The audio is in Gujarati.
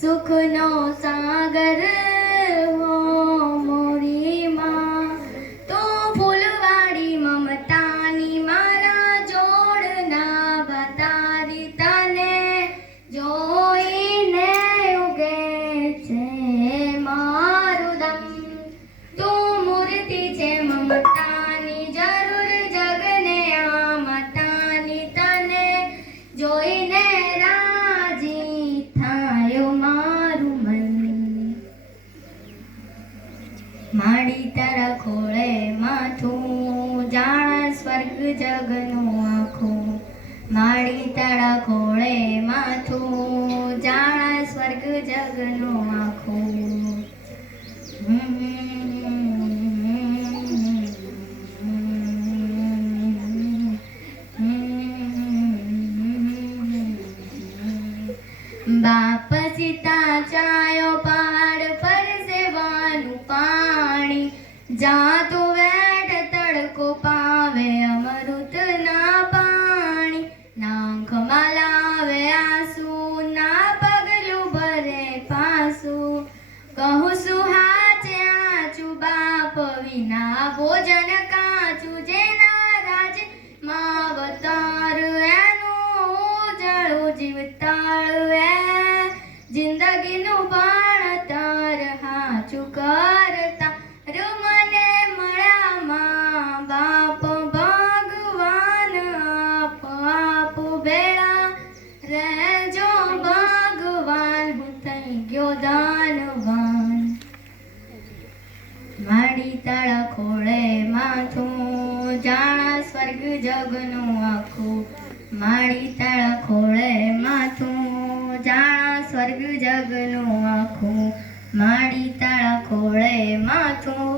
સુખનો સાગર હો મોરી માં. તો ફૂલવાડી મમતાની મારા જોડના બતારી તને જોઈને ઉગે છે મારું દમ. તું મૂર્તિ છે મમતાની જરૂર, જગને આ મતાની તને જોઈને રા જાણા સ્વર્ગ જગનું આખું. માડી તાળા ખોળે માથું, જાણા સ્વર્ગ જગનું આખું. બાપ સીતા ચાયો પહાડ વિના ભોજન કાચું જેના રાજ માવતાર એનું ઉજળું જીવતાળ એ જિંદગીનું ભણતર હાચું કરતા રૂ મને મળ્યા માં બાપ ભગવાન, આપ આપ બેળા રહેજો ભગવાન. હું થઈ ગયો દાનવાન માડી ખોળે માથું, જાણા સ્વર્ગ જગનું આખું. માડી તળ ખોળે માથું, જાણા સ્વર્ગ જગનું આખું. માડી તાળા ખોળે માથું